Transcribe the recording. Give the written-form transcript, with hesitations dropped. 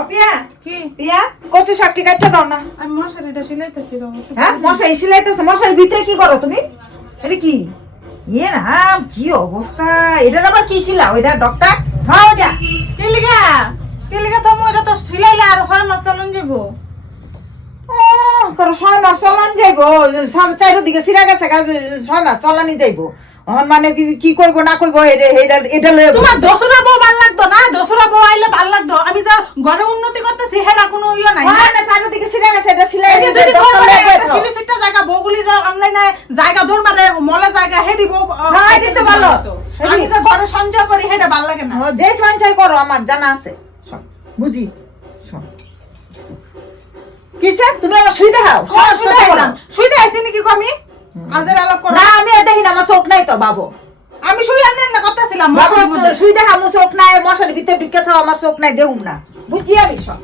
অপিয়া কি পিয়া কচু শাকটি কাটতে দাও না। আমি মশারিটা সিলাইতেছি বাবা। হ্যাঁ মশারি সিলাইতেছে, মশারির ভিতরে কি করো তুমি? এটা কি ইয়ে রাম, কি অবস্থা! এটার আবার কি ছিলা? ওইটা ডক্টর হ্যাঁ ওটা তেলিগা তো এটা তো সিলাইলে আর 6 মাস চালন যাব। করো 6 মাস চলান যাইবো, 4.5 দিকে সিরা গেছে, 6 মাস চলানি যাইবো। এখন মানে কি করবো না করবো এটা লয়ে তোমার দোসরা বউ ভাল লাগতো না? দোসরা বউ আইলে ভাল লাগতো। আমি যে ঘরে উন্নতি করতেছি হেডা কোনো ইয়া নাই। হ্যাঁ না 4 দিকে সিরা গেছে, এটা সিলাই এই যে দিদি ফোন করে একটা সিলিসিটটা জায়গা বউগুলি যে অনলাইনে জায়গা দূর মারে মলে জায়গা হেডি বউ। হ্যাঁ, এটাই তো ভালো। আমি যে ঘরে সঞ্চয় করি হেডা ভাল লাগে না। যে সঞ্চয় করো আমার জানা আছে সব বুঝি। সব কিসে তুমি আমার শুই দেখাও? শুইতে আইছি নাকি গো আমি? আজের আলাপ করো না আমি দেখি না, আমার চোখ নাই তো বাবু। আমি শুই আনেন না করতেছিলাম শুই দেখা আমার চোখ নাই, মশার ভিতরে ঢুকে থাও আমার চোখ নাই, দেখুন না বুঝি আমি সব।